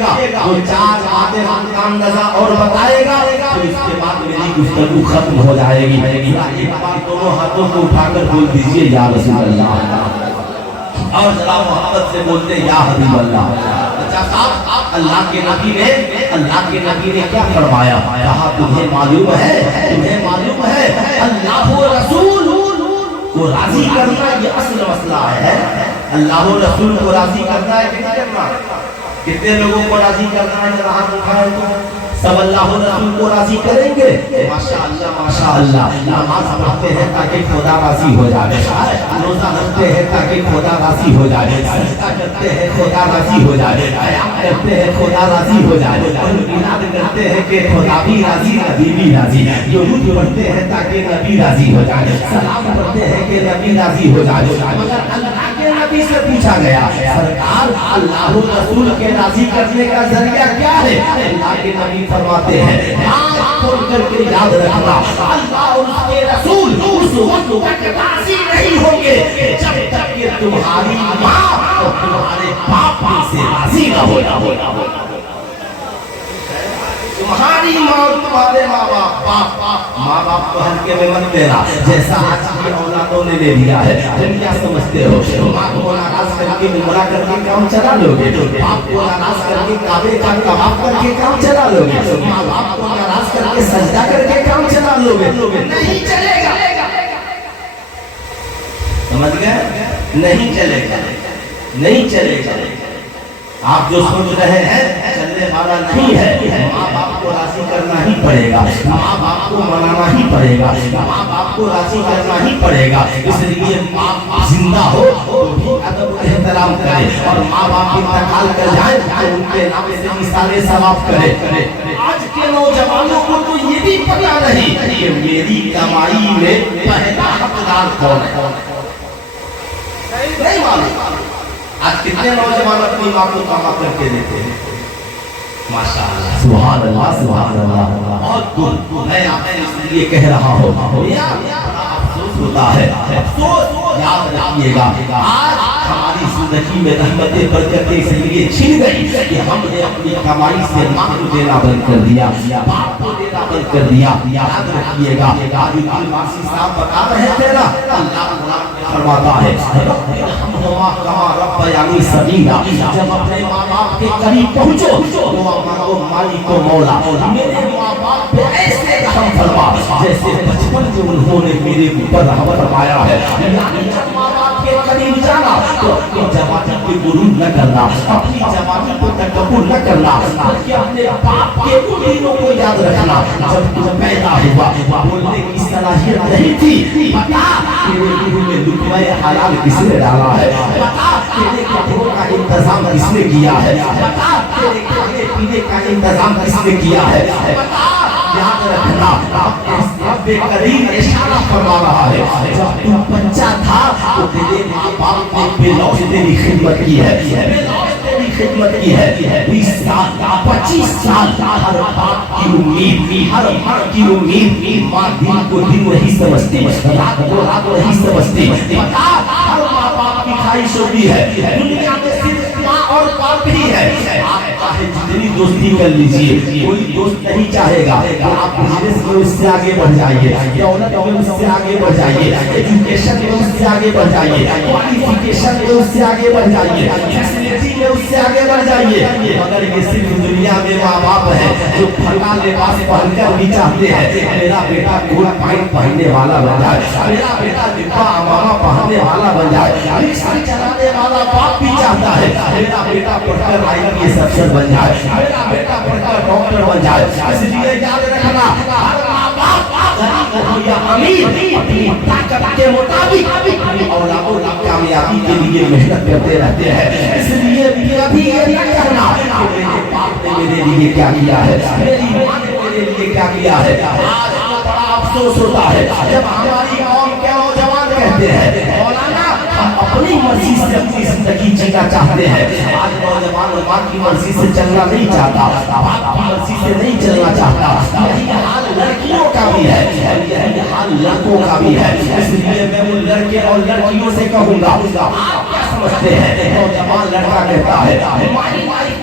گا، وہ 4 باتیں کام نظر اور بتائے گا، تو اس کے بعد میری گفتگو ختم ہو جائے گی۔ ایک بار دونوں ہاتھوں کو اٹھا کر بول دیجئے یا رسول اللہ، اور ذرا محبت سے بولتے یا حبیب اللہ۔ اچھا صاحب، اللہ کے نبی نے کیا فرمایا؟ کہا تمہیں معلوم ہے اللہ و رسول کو راضی کرنا یہ اصل مسئلہ ہے۔ اللہ و رسول کو راضی کرنا ہے کہ نہیں کرنا؟ کتنے لوگوں کو راضی کرنا ہے؟ ذرا ہاتھ اٹھائیں تو سب اللہ و رسول کو راضی کریں گے؟ ماشاءاللہ ماشاءاللہ۔ نماز پڑھتے ہیں تاکہ خدا راضی ہو جائے، روزہ رکھتے ہیں تاکہ خدا راضی ہو جائے، سجدہ کرتے ہیں خدا راضی ہو جائے، قیام کرتے ہیں خدا راضی ہو جائے، انقیاد کرتے ہیں کہ خدا بھی راضی نبی بھی راضی، درود پڑھتے ہیں تاکہ نبی راضی ہو جائے، سلام پڑھتے ہیں کہ نبی راضی ہو جائے۔ مگر اللہ کے نبی سے پوچھا گیا، سرکار اللہ و رسول کے راضی کرنے کا ذریعہ کیا ہے؟ اللہ کے نبی فرماتے ہیں آنکھ کھول کر کے یاد رکھنا، اللہ اور اس کے رسول اس وقت تک راضی نہیں ہوں گے جب تک کہ تمہاری ماں اور تمہارے باپ سے راضی نہ ہو۔ تمہاری ماں اور تمہارے ماں باپ کو ہلکے میں مت لینا، جیسا آج کی اولادوں نے لے لیا ہے۔ تم کیا سمجھتے ہو ماں کو ناراض کر کے عمرہ کر کے کام چلا لو گے، باپ کو ناراض کر کے کعبے کا طواف کر کے کام چلا لو گے، ماں باپ کو ناراض کر کے سجدہ کر کے کام چلا لو گے؟ نہیں چلے گا، سمجھ گئے؟ نہیں چلے گا۔ آپ جو سوچ رہے ہیں چلنے والا نہیں ہے، ماں باپ کو راضی کرنا ہی پڑے گا، ماں باپ کو منانا ہی پڑے گا، ماں باپ کو راضی کرنا ہی پڑے گا۔ اس لیے باپ زندہ ہو تو بھی ادب احترام کرے، اور ماں باپ انتقال کر جائیں تو ان کے نام سے مثال ثواب کرے۔ آج کے نوجوانوں کو تو یہ بھی پتہ نہیں کہ میری کمائی میں پہلا حقدار کون ہے، نہیں معلوم۔ آج کتنے نوجوان اپنی ماں کو کما کر کے دیتے ہیں؟ ماشاءاللہ، سبحان اللہ سبحان اللہ۔ بہت دور میں آپ سے اس لیے کہہ رہا ہوں، افسوس ہوتا ہے، افسوس یاد رکھیے گا، آج ہماری زندگی میں رحمتیں برکتیں اس لیے چھن گئی کہ ہم نے اپنی کمائی سے ماں کو دینا بند کر دیا، باپ کو دینا بند کر دیا۔ یاد رکھیے گا، آج ماسی صاحب بتا رہے تھے نا، اللہ فرماتا ہے ربنا کما ربیانی صغیرا، جب اپنے ماں باپ کے قریب پہنچو دعا مانگو مالک و مولا، میرے ماں باپ پہ ایسے رحم فرما جیسے بچپن سے انہوں نے میرے اوپر رحم فرمایا ہے۔ یعنی جب ماں باپ کے قریب جانا تو اپنی جوانی پہ غرور نہ کرنا، اپنی جوانی پہ تکبر نہ کرنا، بلکہ اپنے باپ کے دینوں کو یاد رکھنا۔ جب تو پیدا ہوا بولنے کی صلاحیت نہیں تھی، بتا تیرے منہ میں لقمہ حلال کس نے ڈالا ہے، بتا تیرے کپڑوں کا انتظام کس نے کیا ہے، بتا تیرے کھانے پینے کا انتظام کس نے کیا ہے، بتا۔ یاد رکھنا رب کریم اشارہ فرما رہا ہے، جب تو بچہ تھا تو تیرے ماں باپ نے بے لوث تیری خدمت کی ہے، بے لوث تیری خدمت کی ہے۔ 20 سال 25 سال ہر باپ کی امید، ہر مرد کی امید، ماں دن کو دن نہیں سمجھتی، رات کو رات نہیں سمجھتی۔ بتا ہر ماں باپ کی خواہش ہوتی ہے دنیا میں صرف ماں اور باپ ہی ہے۔ آپ چاہے جتنی دوستی کر لیجئے، کوئی دوست نہیں چاہے گا کہ آپ بزنس میں اس سے آگے بڑھ جائیے، دولت میں اس سے آگے بڑھ جائیے، ایجوکیشن میں اس سے آگے بڑھ جائیے، کوالیفیکیشن میں اس سے آگے بڑھ جائیے، فیسلٹی میں اس سے آگے بڑھ جائیے۔ مگر یہ صرف دنیا میں ماں باپ ہے جو پھٹا لباس پہن کر بھی چاہتے ہیں میرا بیٹا کوٹ پینٹ پہننے والا بن جائے، میرا بیٹا جبہ امامہ پہننے والا بن جائے۔ رکشہ چلانے والا باپ بھی چاہتا ہے میرا بیٹا پڑھ کر IAS افسر بن جائے، میرا بیٹا پڑھ کر ڈاکٹر بن جائے۔ اس لیے یاد رکھنا ہر ماں باپ غریب ہو یا امیر اپنی طاقت کے مطابق اپنی اولادوں کی کامیابی کے لیے محنت کرتے رہتے ہیں۔ اس لیے کبھی یہ نہ کہنا کہ میرے باپ نے میرے لیے کیا کیا ہے، میری ماں نے میرے لیے کیا کیا ہے۔ آج تو بڑا افسوس ہوتا ہے جب ہماری قوم کے نوجوان کہتے ہیں مولانا ہم اپنی مرضی سے اپنی زندگی جینا چاہتے ہیں۔ آج نوجوان ماں کی مرضی سے چلنا نہیں چاہتا، باپ کی مرضی سے نہیں چلنا چاہتا۔ یہی حال لڑکیوں کا بھی ہے، یہی حال لڑکوں کا بھی ہے۔ اس لیے میں وہ لڑکے اور لڑکیوں سے کہوں گا آپ کیا سمجھتے ہیں؟ نوجوان لڑکا کہتا ہے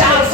4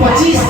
25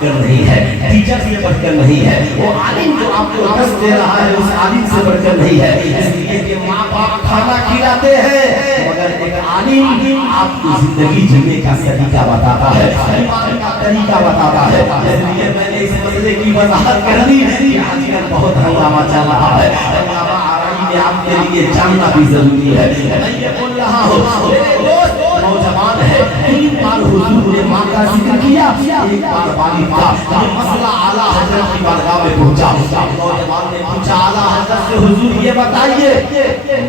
کر نہیں ہے, ٹیچر سے بڑھ کر نہیں ہے, وہ عالم جو آپ کو درس دے رہا ہے اس عالم سے بڑھ کر نہیں ہے. اس لیے کہ ماں باپ کھانا کھلاتے ہیں مگر ایک عالم آپ کو زندگی جینے کا طریقہ بتاتا ہے, ایمان کا طریقہ بتاتا ہے. اس لیے میں نے اس مسئلے کی وضاحت کر دی کہ آج کل بہت ہنگامہ چل رہا ہے. ہنگامہ آ رہی ہے, آپ کے لیے جاننا بھی ضروری ہے. میں یہ بول رہا ہوں میرے دوست نوجوان ہے, 3 بار حضور نے ماں کا ذکر کیا, 1 بار والد کا. یہ مسئلہ اعلیٰ حضرت کی بارگاہ میں پہنچا. نوجوان نے پوچھا اعلیٰ حضرت سے حضور یہ بتائیے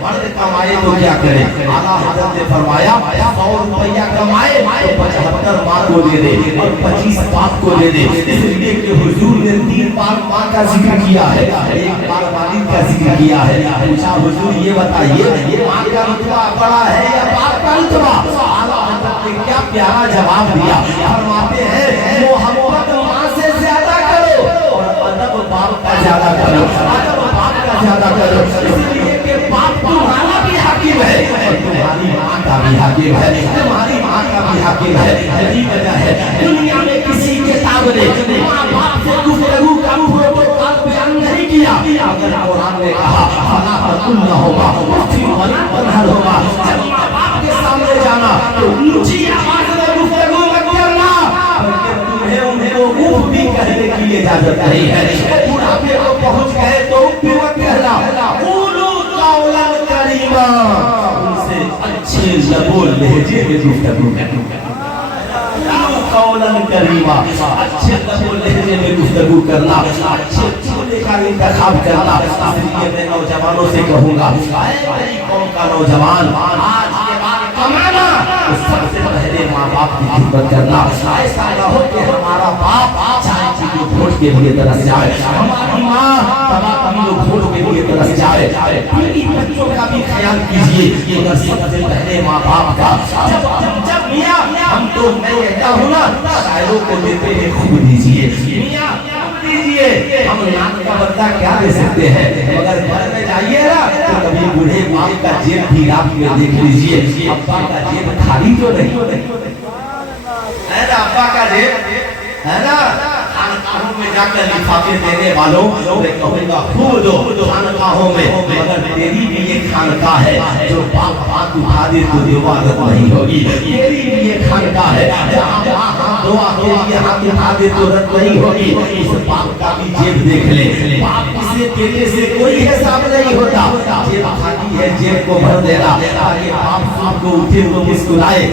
مرد کمائے تو کیا کرے؟ اعلیٰ حضرت نے فرمایا 100 روپیہ کمائے تو 75 ماں کو دے دے اور 25 باپ کو دے دے. اس لیے کہ حضور نے 3 بار ماں کا ذکر کیا ہے, 1 بار والد کا ذکر کیا ہے. پوچھا حضور یہ بتائیے ماں کا رتبہ بڑا ہے یا باپ کا رتبہ؟ اعلیٰ حضرت نے کیا پیارا جواب دیا. فرماتے ہیں محبت ماں سے زیادہ کرو اور ادب باپ کا زیادہ کرو, ادب باپ کا زیادہ کرو. اس لیے کہ باپ تمہارا بھی حاکم ہے اور تمہاری ماں کا بھی حاکم ہے, تمہاری ماں کا بھی حاکم ہے. یہی وجہ ہے دنیا میں کسی کتاب نے ماں باپ سے گفتگو کا پروٹوکول بیان نہیں کیا. اگر قرآن نے کہا فلا تقل ہوگا ولا تنہر ہوگا, جب ماں باپ کے سامنے جانا تو اونچی آواز میں گفتگو مت کرنا, بلکہ تمہیں انہیں وہ اوف بھی کہنے کی اجازت نہیں ہے. بڑھاپے کو پہنچ گئے تو اوف بھی مت کہنا. قولوا قولا کریما, ان سے اچھے لب و لہجے میں گفتگو کرنا. قولا کریما, اچھے لب و لہجے میں گفتگو کرنا, اچھے چولے کا انتخاب کرنا. اس لیے میں نوجوانوں سے کہوں گا اے میری قوم کا نوجوان, آج کے بعد کمانا تو سب سے پہلے ماں باپ کی خدمت کرنا. ایسا نہ ہو کہ ہمارا باپ چائے کی جو گھونٹ کے لیے ترس جائے, ہماری ماں تمام لوگ گھونٹ کے لیے ترس جائے. اپنی بچوں کا بھی خیال کیجیے مگر سب سے پہلے ماں باپ کا. جب میاں ہم تو میں کہتا ہوں نا شاعروں کو دیتے ہیں خوب دیجیے, میاں دیجیے, ہم نام کا بدلہ کیا دے سکتے ہیں مگر گھر میں جائیے نا تو کبھی بوڑھے باپ کا جیب بھی آپ میں دیکھ لیجیے, ابا کا جیب خالی تو نہیں ہے نا, ابا کا جیب ہے نا. خانقاہوں میں جا کر لفافے دینے والوں میں کہوں گا خوب دو خانقاہوں میں, مگر تیری بھی یہ خانقاہ ہے جو باپ ہاتھ اٹھا دے تو عبادت نہیں ہوگی. تیری بھی یہ خانقاہ ہے جہاں باپ دعا کے لیے ہاتھ اٹھا دے تو رد نہیں ہوگی. اس باپ کا بھی جیب دیکھ لے, باپ سے بیٹے سے کوئی حساب نہیں ہوتا. جیب خالی ہے, جیب کو بھر دینا تاکہ باپ آپ کو اٹھے تو مسکرائے,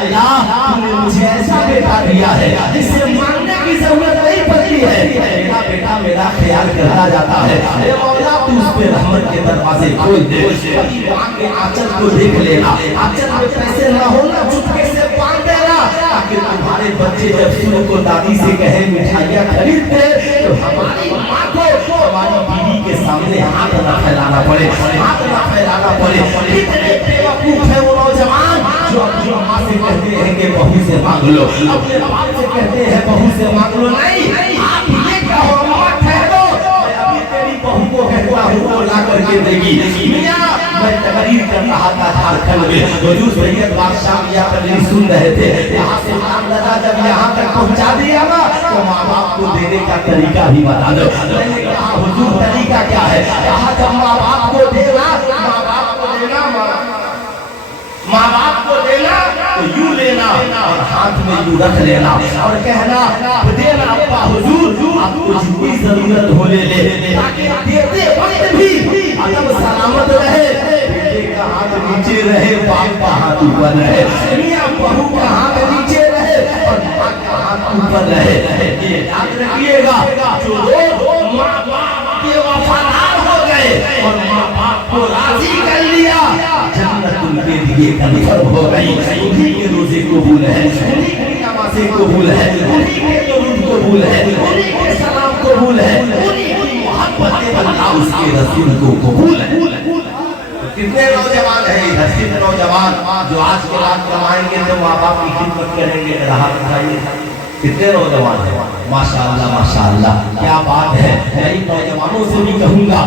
اللہ تم نے مجھے ایسا بیٹا دیا ہے جس سے مانگنے کی ضرورت نہیں پڑتی ہے, میرا بیٹا میرا خیال کرتا جاتا ہے. اے مولا تو اس پہ رحمت کے دروازے کھول دے. کبھی ماں کے آنچل کو دیکھ لینا, آنچل میں پیسے نہ ہونا چپکے سے باندھ دینا تاکہ تمہارے بچے جب سنو کو دادی سے کہیں مٹھائیاں خرید دے تو ہماری ماں کو ہماری بیوی کے سامنے ہاتھ نہ پھیلانا پڑے, ہاتھ نہ پھیلانا پڑے. کتنے بیوقوف ہے وہ نوجوان جو اپنی ماں سے کہتے ہیں کہ بہو سے مانگ لو, اپنے باپ سے کہتے ہیں بہو سے مانگ لو. نہیں, آپ یہ کہو ماں ٹھہرو, میں ابھی تیری بہو کو کہتا ہوں وہ لا کر کے دے گی. میاں میں تقریر کر رہا تھا جھارکھنڈ میں, حضور سید بادشاہ میاں تقریر سن رہے تھے. یہاں سے نام لگا جب یہاں تک پہنچا دیا نا تو ماں باپ کو دینے کا طریقہ بھی بتا دو. میں نے کہا حضور طریقہ کیا ہے؟ کہا جب ماں باپ کو دینا, ماں باپ کو دینا, ماں باپ کو دینا تو یوں لینا اور ہاتھ میں یوں رکھ لینا اور کہنا دینا ابا حضور آپ کو جتنی ضرورت ہو لے لے, تاکہ دیتے وقت بھی ادب سلامت رہے. بیٹے کا ہاتھ نیچے رہے, باپ کا ہاتھ اوپر رہے, میاں بہو کا ہاتھ نیچے رہے اور ماں کا ہاتھ اوپر رہے. یہ یاد رکھیے گا جو لوگ ماں باپ کے وفادار ہو گئے اور ماں باپ کو راضی کر لیا, جنت ان کے لیے کنفرم ہو گئی. انہی کے روزے قبول ہے, انہی کی نمازیں قبول ہے, انہی کے درود قبول ہے, انہی کے سلام قبول ہے, انہی کی محبت اللہ اس کے رسول کو قبول ہے. کتنے نوجوان ہیں ادھر, کتنے نوجوان جو آج کے رات کمائیں گے تو ماں باپ کی خدمت کریں گے, راحت اٹھائیے. کتنے نوجوان ہیں, ماشاءاللہ ماشاءاللہ, کیا بات ہے. میں ان نوجوانوں سے بھی کہوں گا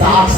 60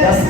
10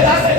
10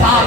7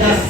10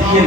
DM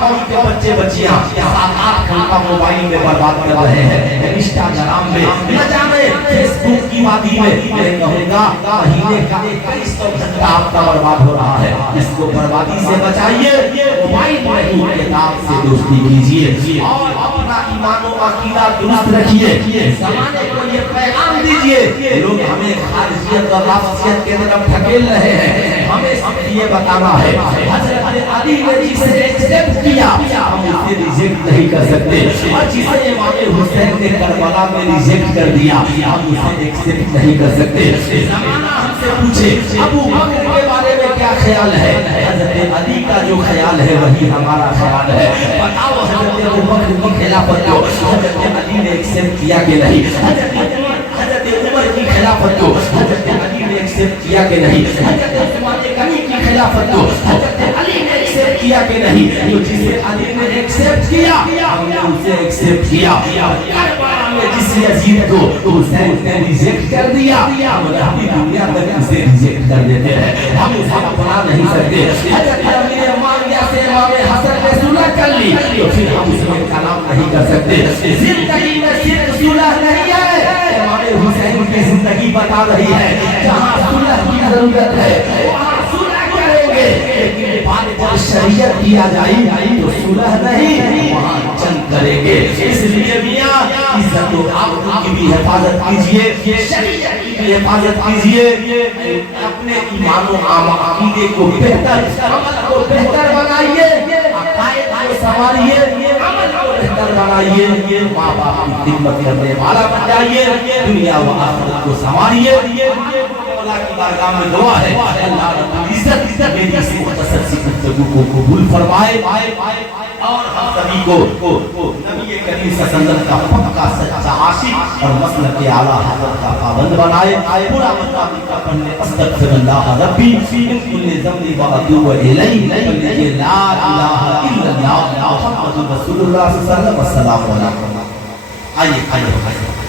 قوم کے بچے بچیاں 7-8 گھنٹہ موبائل میں برباد کر رہے ہیں، انسٹاگرام میں، نہ جانے فیس بک کی وادی میں. میں کہوں گا مہینے کا 2100 گھنٹہ آپ کا برباد ہو رہا ہے. اس کو بربادی سے بچائیے، موبائل نہیں کتاب سے دوستی کیجیے اور اپنا ایمان و عقیدہ درست رکھیے. زمانے کو یہ پیغام دیجیے. لوگ ہمیں خارجیت اور رافضیت کے طرف دھکیل رہے ہیں، ہمیں صرف یہ بتانا ہے حضرت علی نے جسے ایکسپٹ کیا ہم اسے ریجیکٹ نہیں کر سکتے، اور جسے امام حسین نے کربلا میں ریجیکٹ کر دیا ہم اسے ایکسپٹ نہیں کر سکتے. زمانہ ہم سے پوچھے ابو بکر کے بارے میں کیا خیال ہے، حضرت علی کا جو خیال ہے وہی ہمارا خیال ہے. بتاؤ حضرت ابو بکر کی خلافت کو حضرت علی نے ایکسپٹ کیا کہ نہیں؟ حضرت عمر کی خلافت کو حضرت علی نے ایکسپٹ کیا کہ نہیں؟ حضرت عثمان غنی کی خلافت کو حضرت علی نے ایکسپٹ کیا کہ نہیں؟ جو جسے علی نے ایکسپٹ کیا ہم نے اسے ایکسپٹ کیا. کربلا میں جس یزید کو حسین نے ریجیکٹ کر دیا ہم رہتی دنیا تک اسے ریجیکٹ کر دیتے ہیں، ہم اسے اپنا نہیں سکتے. حضرت امیر معاویہ سے امام حسن نے صلح کر لی تو پھر ہم اس میں کلام نہیں کر سکتے. زندگی میں صرف صلح نہیں ہے، امام حسین کی زندگی بتا رہی ہے جہاں صلح کی ضرورت ہے وہاں صلح کریں گے، لیکن بعد جب شریعت کیا جائے تو صلح نہیں وہاں جنگ کریں گے. اس لیے میاں عزت و آبرو کی بھی حفاظت کیجیے، شریعت کی بھی حفاظت کیجیے، اپنے ایمان و عقیدے کو بہتر، عمل کو بہتر بنائیے، عقائد کو سنوارئے، عمل کو بہتر بنائیے، ماں باپ کی خدمت کرنے والا بن جائیے، دنیا و آخرت کو سنوارئے. اللہ کی بارگاہ میں دعا ہے اللہ رب العزت میری اس مختصر سی گفتگو کو قبول فرمائے اور ہم سبھی کو نبی کریم صلی اللہ علیہ وسلم کا پکا سچا عاشق اور مسلک اعلیٰ حضرت کا پابند بنائے. پورا مطابق پڑھنے استغفر اللہ ربی من کل ذنب و اتوب الیہ لا الہ الا اللہ محمد رسول اللہ صلی اللہ علیہ وسلم. السلام علیکم. آئیے